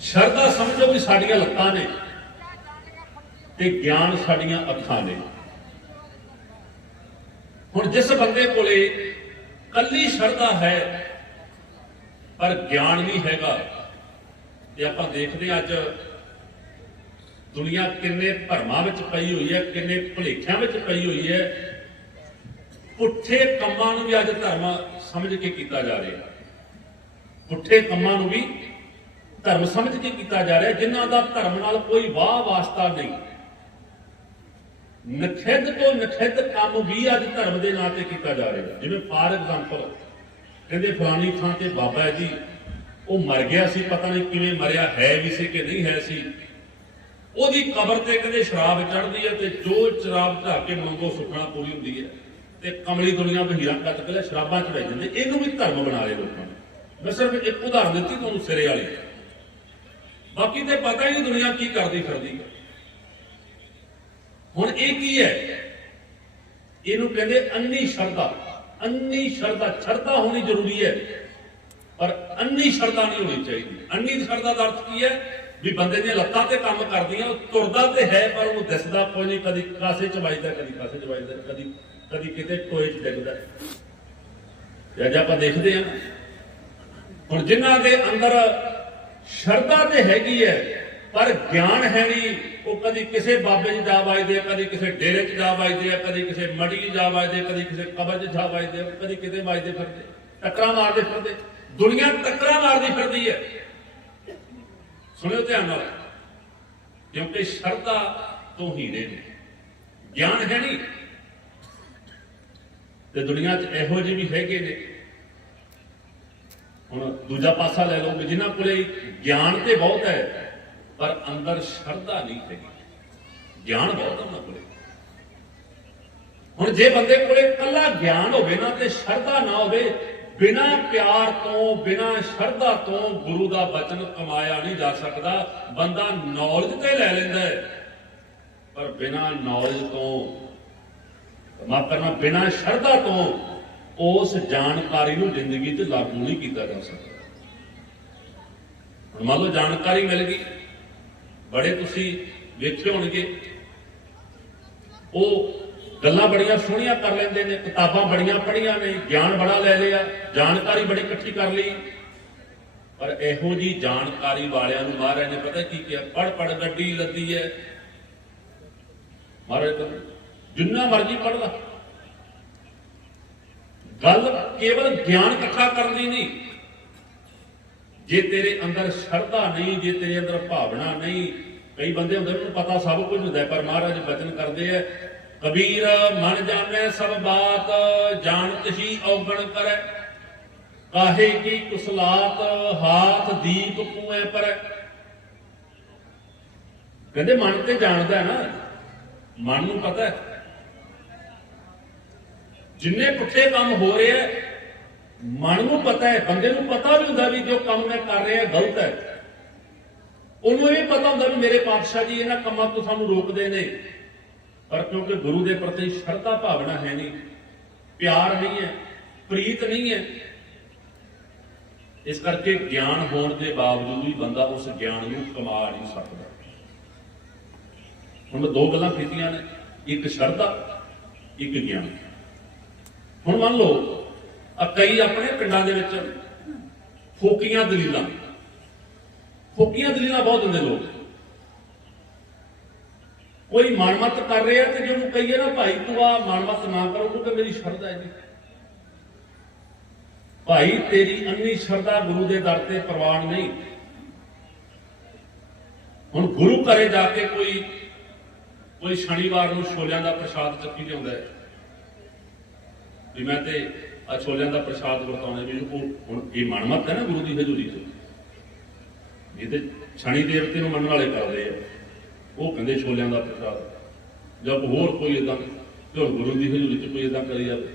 ਸ਼ਰਧਾ ਸਮਝੋ ਵੀ ਸਾਡੀਆਂ ਲੱਤਾਂ ਨੇ ਤੇ ਗਿਆਨ ਸਾਡੀਆਂ ਅੱਖਾਂ ਨੇ। ਹੁਣ ਜਿਸ ਬੰਦੇ ਕੋਲੇ ਕੱਲੀ ਸ਼ਰਧਾ ਹੈ, ਪਰ ਗਿਆਨ ਨਹੀਂ ਹੈਗਾ, ਤੇ ਆਪਾਂ ਦੇਖਦੇ ਹਾਂ ਅੱਜ ਦੁਨੀਆ ਕਿੰਨੇ ਭਰਮਾਂ ਵਿੱਚ ਪਈ ਹੋਈ ਹੈ, ਕਿੰਨੇ ਭੁਲੇਖਿਆਂ ਵਿੱਚ ਪਈ ਹੋਈ ਹੈ। ਪੁੱਠੇ ਕੰਮਾਂ ਨੂੰ ਵੀ ਅੱਜ ਧਰਮ ਸਮਝ ਕੇ ਕੀਤਾ ਜਾ ਰਿਹਾ। ਪੁੱਠੇ ਕੰਮਾਂ ਨੂੰ ਵੀ ਧਰਮ ਸਮਝ ਕੇ ਕੀਤਾ ਜਾ ਰਿਹਾ, ਜਿਨ੍ਹਾਂ ਦਾ ਧਰਮ ਨਾਲ ਕੋਈ ਵਾਹ ਵਾਸਤਾ ਨਹੀਂ। ਨਖਿੱਧ ਤੋਂ ਨਖਿੱਧ ਕੰਮ ਵੀ ਅੱਜ ਧਰਮ ਦੇ ਨਾਂ ਤੇ ਕੀਤਾ ਜਾ ਰਿਹਾ। ਜਿਵੇਂ ਫਾਰ ਐਗਜ਼ਾਮਪਲ ਕਹਿੰਦੇ ਫਲਾਨੀ ਥਾਂ ਤੇ ਬਾਬਾ ਹੈ ਜੀ, ਉਹ ਮਰ ਗਿਆ ਸੀ, ਪਤਾ ਨਹੀਂ ਕਿਵੇਂ ਮਰਿਆ, ਹੈ ਵੀ ਸੀ ਕਿ ਨਹੀਂ ਹੈ ਸੀ। ਉਹਦੀ ਕਬਰ ਤੇ ਕਹਿੰਦੇ ਸ਼ਰਾਬ ਚੜਦੀ ਹੈ ਤੇ ਜੋ ਸ਼ਰਾਬ ਢਾ ਕੇ ਮੰਗੋ ਸੁਖਣਾ ਪੂਰੀ ਹੁੰਦੀ ਹੈ। ਤੇ ਕਮਲੀ ਦੁਨੀਆ ਬਹੀਰਾ ਕੱਟ ਕੇ ਸ਼ਰਾਬਾਂ ਚ ਜਾਂਦੇ। ਇਹਨੂੰ ਵੀ ਧਰਮ ਬਣਾ ਲਏ ਲੋਕਾਂ ਨੇ। ਮੈਂ ਸਿਰਫ ਇੱਕ ਉਦਾਹਰਨ ਦਿੱਤੀ ਤੁਹਾਨੂੰ ਸਿਰੇ ਵਾਲੀ। ਬਾਕੀ ਤੇ ਪਤਾ ਹੀ ਨਹੀਂ ਦੁਨੀਆ ਕੀ ਕਰਦੀ ਫਿਰਦੀ ਹੁਣ ਇਹ ਕੀ ਹੈ? ਇਹਨੂੰ ਕਹਿੰਦੇ ਅੰਨੀ ਸ਼ਰਧਾ। ਅੰਨੀ ਸ਼ਰਧਾ ਸ਼ਰਧਾ ਹੋਣੀ ਜ਼ਰੂਰੀ ਹੈ। ਪਰ ਅੰਨੀ ਸ਼ਰਧਾ ਨਹੀਂ ਹੋਣੀ ਚਾਹੀਦੀ। ਅੰਨੀ ਸ਼ਰਧਾ ਦਾ ਅਰਥ ਕੀ ਹੈ? ਵੀ ਬੰਦੇ ਦੀਆਂ ਲੱਤਾਂ ਤੇ ਕੰਮ ਕਰਦੀਆਂ, ਉਹ ਤੁਰਦਾ ਤੇ ਹੈ, ਪਰ ਉਹਨੂੰ ਦਿਸਦਾ ਕੋਈ ਨਹੀਂ, ਕਦੀ ਕਾਸੇ ਚ ਵੱਜਦਾ, ਕਦੀ ਕਾਸੇ ਚ ਵੱਜਦਾ, ਕਦੀ ਕਦੀ ਕਿਤੇ ਟੋਏ ਚ ਡਿੱਗਦਾ। ਜੇ ਆਪਾਂ ਦੇਖਦੇ ਹਾਂ। ਹੁਣ ਜਿਨ੍ਹਾਂ ਦੇ ਅੰਦਰ ਸ਼ਰਧਾ ਤੇ ਹੈਗੀ ਹੈ, ਪਰ ਗਿਆਨ ਹੈ ਨਹੀਂ। ਉਹ ਕਦੀ ਕਿਸੇ ਬਾਬੇ 'ਚ ਜਾ ਵੱਜਦੇ ਆ ਕਦੀ ਕਿਸੇ ਡੇਰੇ 'ਚ ਜਾ ਵੱਜਦੇ ਆ ਕਦੀ ਕਿਸੇ ਮੜੀ 'ਚ ਜਾ ਵੱਜਦੇ ਕਦੀ ਕਿਸੇ ਕਬਰ 'ਚ ਜਾ ਵੱਜਦੇ ਆ ਕਦੀ ਕਿਤੇ ਵੱਜਦੇ ਫਿਰਦੇ, ਟੱਕਰਾਂ ਮਾਰਦੇ ਫਿਰਦੇ, ਦੁਨੀਆ ਟੱਕਰਾਂ ਮਾਰਦੀ ਫਿਰਦੀ ਹੈ। ਸੁਣਿਓ ਧਿਆਨ ਨਾਲ, ਕਿਉਂਕਿ ਸ਼ਰਧਾ ਤੋਂ ਹੀਰੇ ਨੇ, ਗਿਆਨ ਹੈ ਨਹੀਂ। ਤੇ ਦੁਨੀਆ 'ਚ ਇਹੋ ਜਿਹੇ ਵੀ ਹੈਗੇ ਨੇ ਹੁਣ ਦੂਜਾ ਪਾਸਾ ਲੈ ਲਓ ਵੀ ਜਿਨ੍ਹਾਂ ਕੋਲੇ ਗਿਆਨ ਤੇ ਬਹੁਤ ਹੈ, ਪਰ ਅੰਦਰ ਸ਼ਰਧਾ ਨਹੀਂ ਹੈਗੀ। ਗਿਆਨ ਬਹੁਤ ਉਹਨਾਂ ਕੋਲੇ। ਹੁਣ ਜੇ ਬੰਦੇ ਕੋਲੇ ਕੱਲਾ ਗਿਆਨ ਹੋਵੇ ਨਾ ਤੇ ਸ਼ਰਧਾ ਨਾ ਹੋਵੇ, ਬਿਨਾ ਪਿਆਰ ਤੋਂ, ਬਿਨਾ ਸ਼ਰਧਾ ਤੋਂ ਗੁਰੂ ਦਾ ਬਚਨ ਕਮਾਇਆ ਨਹੀਂ ਜਾ ਸਕਦਾ। ਬੰਦਾ ਨੌਲੇਜ ਤੇ ਲੈ ਲੈਂਦਾ ਹੈ, ਪਰ ਬਿਨਾ ਨੌਲੇਜ ਤੋਂ, ਮਾਫ ਕਰਨਾ, ਬਿਨਾ ਸ਼ਰਧਾ ਤੋਂ ਉਸ ਜਾਣਕਾਰੀ ਨੂੰ ਜ਼ਿੰਦਗੀ ਤੇ ਲਾਗੂ ਨਹੀਂ ਕੀਤਾ ਜਾ ਸਕਦਾ। ਹੁਣ ਮੰਨ ਲਓ ਜਾਣਕਾਰੀ ਮਿਲ ਗਈ, ਬੜੇ ਤੁਸੀਂ ਵੇਖੇ ਹੋਣਗੇ, ਉਹ ਗੱਲਾਂ ਬੜੀਆਂ ਸੋਹਣੀਆਂ ਕਰ ਲੈਂਦੇ ਨੇ, ਕਿਤਾਬਾਂ ਬੜੀਆਂ ਪੜ੍ਹੀਆਂ ਨੇ, ਗਿਆਨ ਬੜਾ ਲੈ ਲਿਆ, ਜਾਣਕਾਰੀ ਬੜੀ ਇਕੱਠੀ ਕਰ ਲਈ। ਪਰ ਇਹੋ ਜੀ ਜਾਣਕਾਰੀ ਵਾਲਿਆਂ ਨੂੰ ਮਹਾਰਾਜ ਨੇ ਪਤਾ ਕੀ ਕਿਹਾ? ਪੜ ਪੜ ਗੱਡੀ ਲੱਦੀ ਹੈ। ਮਹਾਰਾਜ ਕਹਿੰਦੇ, ਜਿੰਨਾ ਮਰਜ਼ੀ ਪੜ ਲਾ। ਗੱਲ ਕੇਵਲ ਗਿਆਨ ਇਕੱਠਾ ਕਰਨ ਦੀ ਨਹੀਂ। ਜੇ ਤੇਰੇ ਅੰਦਰ ਸ਼ਰਧਾ ਨਹੀਂ ਜੇ ਤੇਰੇ ਅੰਦਰ ਭਾਵਨਾ ਨਹੀਂ ਕਈ ਬੰਦੇ ਹੁੰਦੇ ਨੇ, ਉਹਨੂੰ ਪਤਾ ਸਭ ਕੁਝ ਹੁੰਦਾ ਪਰ ਮਹਾਰਾਜ ਬਚਨ ਕਰਦੇ ਆ ਕਬੀਰ ਮਨ ਜਾਣੈ ਸਭ ਬਾਤ ਜਾਣਤ ਹੀ ਔਗਣ ਕਰੈ। ਕਾਹੇ ਕੀ ਕੁਸਲਾਤ ਹਾਥ ਦੀਪ ਕੂਏ ਪਰ। ਕਹਿੰਦੇ ਮਨ ਤੇ ਜਾਣਦਾ ਹੈ ਨਾ। ਮਨ ਨੂੰ ਪਤਾ ਹੈ। ਜਿੰਨੇ ਪੁੱਠੇ ਕੰਮ ਹੋ ਰਹੇ ਆ, ਮਨ ਨੂੰ ਪਤਾ ਹੈ, ਬੰਦੇ ਨੂੰ ਪਤਾ ਵੀ ਹੁੰਦਾ ਵੀ ਜੋ ਕੰਮ ਮੈਂ ਕਰ ਰਿਹਾ ਗਲਤ ਹੈ। ਉਹਨੂੰ ਇਹ ਪਤਾ ਹੁੰਦਾ ਵੀ ਮੇਰੇ ਪਾਤਸ਼ਾਹ ਜੀ ਇਹਨਾਂ ਕੰਮਾਂ ਤੋਂ ਸਾਨੂੰ ਰੋਕਦੇ ਨੇ। ਪਰ ਕਿਉਂਕਿ ਗੁਰੂ ਦੇ ਪ੍ਰਤੀ ਸ਼ਰਧਾ ਭਾਵਨਾ ਹੈ ਨਹੀਂ, ਪਿਆਰ ਨਹੀਂ ਹੈ, ਪ੍ਰੀਤ ਨਹੀਂ ਹੈ, ਇਸ ਕਰਕੇ ਗਿਆਨ ਹੋਣ ਦੇ ਬਾਵਜੂਦ ਵੀ ਬੰਦਾ ਉਸ ਗਿਆਨ ਨੂੰ ਕਮਾ ਨਹੀਂ ਸਕਦਾ। ਹੁਣ ਮੈਂ ਦੋ ਗੱਲਾਂ ਕੀਤੀਆਂ ਨੇ, ਇੱਕ ਸ਼ਰਧਾ, ਇੱਕ ਗਿਆਨ। ਹੁਣ ਮੰਨ ਲਓ, ਆ ਕਈ ਆਪਣੇ ਪਿੰਡਾਂ ਦੇ ਵਿੱਚ ਫੋਕੀਆਂ ਦਲੀਲਾਂ। ਫੋਕੀਆਂ ਦਲੀਲਾਂ ਬਹੁਤ ਦਿੰਦੇ ਲੋਕ। ਕੋਈ ਮਨਮਤ ਕਰ ਰਿਹਾ ਤੇ ਜੇ ਕਹੀਏ ਨਾ, ਭਾਈ ਤੂੰ ਆ ਮਨਮਤ ਨਾ ਕਰੋ ਕਿਉਂਕਿ ਮੇਰੀ ਸ਼ਰਧਾ ਹੈ ਜੀ। ਭਾਈ ਤੇਰੀ ਅੰਨੀ ਸ਼ਰਧਾ ਗੁਰੂ ਦੇ ਦਰ ਤੇ ਪ੍ਰਵਾਨ ਨਹੀਂ। ਹੁਣ ਗੁਰੂ ਘਰੇ ਜਾ ਕੇ ਕੋਈ ਕੋਈ ਸ਼ਨੀਵਾਰ ਨੂੰ ਛੋਲਿਆਂ ਦਾ ਪ੍ਰਸ਼ਾਦ ਚੱਕੀ ਲਿਆਉਂਦਾ ਹੈ। ਵੀ ਮੈਂ ਤੇ ਆ ਛੋਲਿਆਂ ਦਾ ਪ੍ਰਸ਼ਾਦ ਵਰਤਾਉਣੇ ਵੀ ਉਹ ਹੁਣ ਇਹ ਮਨਮਤ ਹੈ ਨਾ ਗੁਰੂ ਦੀ ਹਜ਼ੂਰੀ 'ਚ? ਇਹ ਤੇ ਸ਼ਨੀ ਦੇਵਤੇ ਨੂੰ ਮੰਨਣ ਵਾਲੇ ਕਰਦੇ ਆ। ਉਹ ਕਹਿੰਦੇ ਛੋਲਿਆਂ ਦਾ ਪ੍ਰਸ਼ਾਦ। ਜਾਂ ਹੋਰ ਕੋਈ ਇਦਾਂ ਤੇ ਗੁਰੂ ਦੀ ਹਜ਼ੂਰੀ ਚ ਕੋਈ ਇਦਾਂ ਕਰੀ ਜਾਵੇ।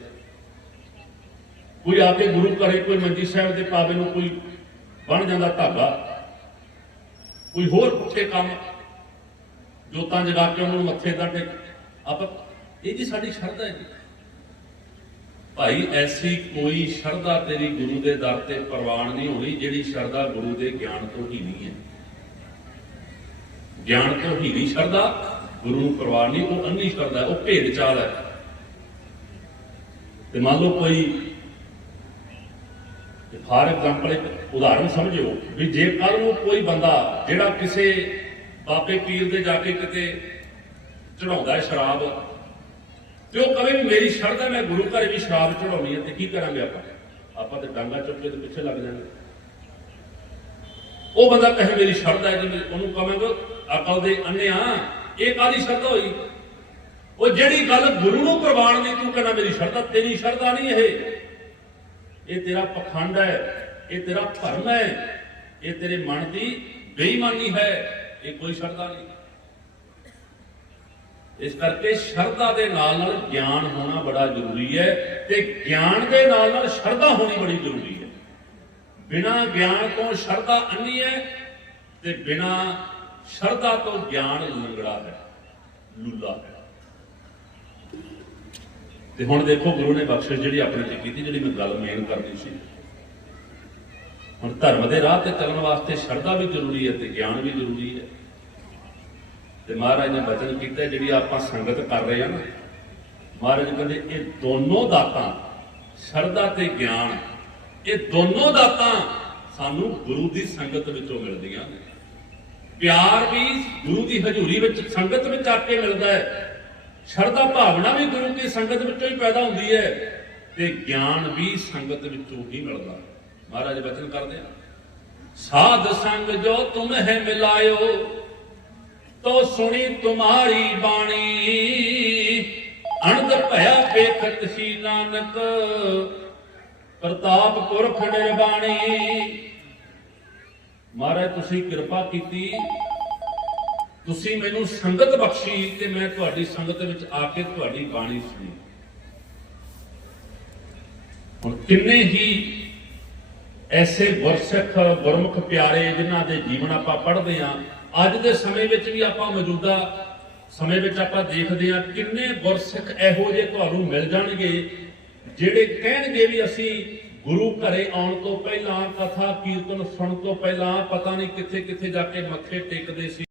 ਕੋਈ ਆ ਕੇ ਗੁਰੂ ਘਰੇ ਕੋਈ ਮੰਜੀ ਸਾਹਿਬ ਦੇ ਪਾਵੇ ਨੂੰ ਕੋਈ ਬਣ ਜਾਂਦਾ ਧਾਗਾ ਕੋਈ ਹੋਰ ਪੁੱਠੇ ਕੰਮ, ਜੋਤਾਂ ਜਗਾ ਕੇ ਉਹਨਾਂ ਨੂੰ ਮੱਥੇ ਦਾ ਟੇਕ ਆਪ, ਇਹ ਜੀ ਸਾਡੀ ਸ਼ਰਧਾ ਹੈ ਜੀ। ਭਾਈ, ਐਸੀ ਕੋਈ ਸ਼ਰਧਾ ਤੇਰੀ ਗੁਰੂ ਦੇ ਦਰ ਤੇ ਪ੍ਰਵਾਨ ਨਹੀਂ ਹੋਣੀ, ਜਿਹੜੀ ਸ਼ਰਧਾ ਗੁਰੂ ਦੇ ਗਿਆਨ ਤੋਂ ਹੀ ਨਹੀਂ ਹੈ। ਗਿਆਨ ਤੋਂ ਹੀ ਨਹੀਂ ਸ਼ਰਧਾ, ਗੁਰੂ ਨੂੰ ਪ੍ਰਵਾਨ ਨਹੀਂ, ਉਹ ਅੰਨੀ ਸ਼ਰਧਾ ਉਹ ਭੇਦ ਚਾਲ ਹੈ। ਤੇ ਮੰਨ ਲਓ ਕੋਈ ਫਾਰ ਐਗਜ਼ਾਮਪਲ ਇੱਕ ਉਦਾਹਰਨ ਸਮਝਿਓ, ਵੀ ਜੇ ਕੱਲ ਨੂੰ ਕੋਈ ਬੰਦਾ, ਜਿਹੜਾ ਕਿਸੇ ਬਾਬੇ ਪੀਰ ਦੇ ਜਾ ਕੇ ਕਿਤੇ ਚੜਾਉਂਦਾ ਸ਼ਰਾਬ ਤੇ ਉਹ ਕਵੇ ਵੀ ਮੇਰੀ ਸ਼ਰਧਾ ਮੈਂ ਗੁਰੂ ਘਰ ਵੀ ਸ਼ਰਾਬ ਚੜਾਉਣੀ ਹੈ ਤੇ ਕੀ ਕਰਾਂਗੇ ਆਪਾਂ? ਆਪਾਂ ਤੇ ਡਾਂਗਾ ਚੁੱਕ ਕੇ ਤੇ ਪਿੱਛੇ ਲੱਗ ਜਾਵਾਂਗੇ ਉਹ ਬੰਦਾ ਕਹੇ ਮੇਰੀ ਸ਼ਰਧਾ ਹੈ ਜੀ ਉਹਨੂੰ ਕਹਾਂਗਾ ਅਕਲ ਦੇ ਅੰਨਿਆ ਇਹ ਕਾਦੀ ਸ਼ਰਧਾ ਹੋਈ? ਉਹ ਜਿਹੜੀ ਗੱਲ ਗੁਰੂ ਨੂੰ ਪ੍ਰਵਾਨ ਨਹੀਂ ਤੂੰ ਕਹਿੰਦਾ ਮੇਰੀ ਸ਼ਰਧਾ ਤੇਰੀ ਸ਼ਰਧਾ ਨਹੀਂ ਇਹ। ਇਹ ਤੇਰਾ ਪਖੰਡ ਹੈ, ਇਹ ਤੇਰਾ ਭਰਮ ਹੈ, ਇਹ ਤੇਰੇ ਮਨ ਦੀ ਬੇਈਮਾਨੀ ਹੈ, ਇਹ ਕੋਈ ਸ਼ਰਧਾ ਨਹੀਂ। ਇਸ ਕਰਕੇ ਸ਼ਰਧਾ ਦੇ ਨਾਲ ਨਾਲ ਗਿਆਨ ਹੋਣਾ ਬੜਾ ਜ਼ਰੂਰੀ ਹੈ ਤੇ ਗਿਆਨ ਦੇ ਨਾਲ ਨਾਲ ਸ਼ਰਧਾ ਹੋਣੀ ਬੜੀ ਜ਼ਰੂਰੀ ਹੈ। ਬਿਨਾ ਗਿਆਨ ਤੋਂ ਸ਼ਰਧਾ ਅੰਨੀ ਹੈ ਤੇ ਬਿਨਾ ਸ਼ਰਧਾ ਤੋਂ ਗਿਆਨ ਲੰਗੜਾ ਹੈ, ਲੁੱਲਾ ਹੈ। ਤੇ ਹੁਣ ਦੇਖੋ ਗੁਰੂ ਨੇ ਬਖਸ਼ਿਸ਼ ਜਿਹੜੀ ਆਪਣੇ ਤੇ ਕੀਤੀ, ਜਿਹੜੀ ਮੈਂ ਗੱਲ ਮੇਨ ਕਰਨੀ ਸੀ। ਹੁਣ ਧਰਮ ਦੇ ਰਾਹ ਤੇ ਚੱਲਣ ਵਾਸਤੇ ਸ਼ਰਧਾ ਵੀ ਜ਼ਰੂਰੀ ਹੈ ਤੇ ਗਿਆਨ ਵੀ ਜ਼ਰੂਰੀ ਹੈ। ਤੇ ਮਹਾਰਾਜ ਨੇ ਬਚਨ ਕੀਤਾ, ਜਿਹੜੀ ਆਪਾਂ ਸੰਗਤ ਕਰ ਰਹੇ ਹਾਂ ਨਾ, ਮਹਾਰਾਜ ਕਹਿੰਦੇ, ਇਹ ਦੋਨੋਂ ਦਾਤਾਂ, ਸ਼ਰਧਾ ਤੇ ਗਿਆਨ, ਇਹ ਦੋਨੋਂ ਦਾਤਾਂ ਸਾਨੂੰ ਗੁਰੂ ਦੀ ਸੰਗਤ ਵਿੱਚੋਂ ਮਿਲਦੀਆਂ ਨੇ। ਪਿਆਰ ਵੀ ਗੁਰੂ ਦੀ ਹਜ਼ੂਰੀ ਵਿੱਚ ਸੰਗਤ ਵਿੱਚ ਆ ਕੇ ਮਿਲਦਾ ਹੈ। ਸ਼ਰਧਾ ਭਾਵਨਾ ਵੀ ਗੁਰੂ ਦੀ ਸੰਗਤ ਵਿੱਚੋਂ ਹੀ ਪੈਦਾ ਹੁੰਦੀ ਹੈ ਤੇ ਗਿਆਨ ਵੀ ਸੰਗਤ ਵਿੱਚੋਂ ਹੀ ਮਿਲਦਾ। ਮਹਾਰਾਜ ਬਚਨ ਕਰਦੇ ਆ, ਸਾਧ ਸੰਗ ਜੋ ਤੁਮ ਹੈ ਮਿਲਾਇਓ ਤੋ ਸੁਣੀ ਤੁਮਾਰੀ ਬਾਣੀ। ਅਨੰਦ ਭਇਆ ਵੇਖਤ ਸੀ ਨਾਨਕ, ਪ੍ਰਤਾਪ ਪੁਰਖ ਨਿਰਬਾਣੀ। ਮਹਾਰਾਜ, ਤੁਸੀਂ ਕਿਰਪਾ ਕੀਤੀ। ਤੁਸੀਂ ਮੈਨੂੰ ਸੰਗਤ ਬਖਸ਼ੀ ਤੇ ਮੈਂ ਤੁਹਾਡੀ ਸੰਗਤ ਵਿੱਚ ਆ ਕੇ ਤੁਹਾਡੀ ਬਾਣੀ ਸੁਣੀ। ਹੁਣ ਕਿੰਨੇ ਹੀ ਐਸੇ ਗੁਰਸਿੱਖ ਗੁਰਮੁਖ ਪਿਆਰੇ ਜਿਨ੍ਹਾਂ ਦੇ ਜੀਵਨ ਆਪਾਂ ਪੜ੍ਹਦੇ ਹਾਂ ਅੱਜ ਦੇ ਸਮੇਂ ਵਿੱਚ ਵੀ ਆਪਾਂ ਮੌਜੂਦਾ ਸਮੇਂ ਵਿੱਚ ਆਪਾਂ ਦੇਖਦੇ ਹਾਂ ਕਿੰਨੇ ਗੁਰਸਿੱਖ ਇਹੋ ਜਿਹੇ ਤੁਹਾਨੂੰ ਮਿਲ ਜਾਣਗੇ, ਜਿਹੜੇ ਕਹਿਣਗੇ ਵੀ ਅਸੀਂ ਗੁਰੂ ਘਰੇ ਆਉਣ ਤੋਂ ਪਹਿਲਾਂ ਕਥਾ ਕੀਰਤਨ ਸੁਣਨ ਤੋਂ ਪਹਿਲਾਂ ਪਤਾ ਨਹੀਂ ਕਿੱਥੇ ਕਿੱਥੇ ਜਾ ਕੇ ਮੱਥੇ ਟੇਕਦੇ ਸੀ।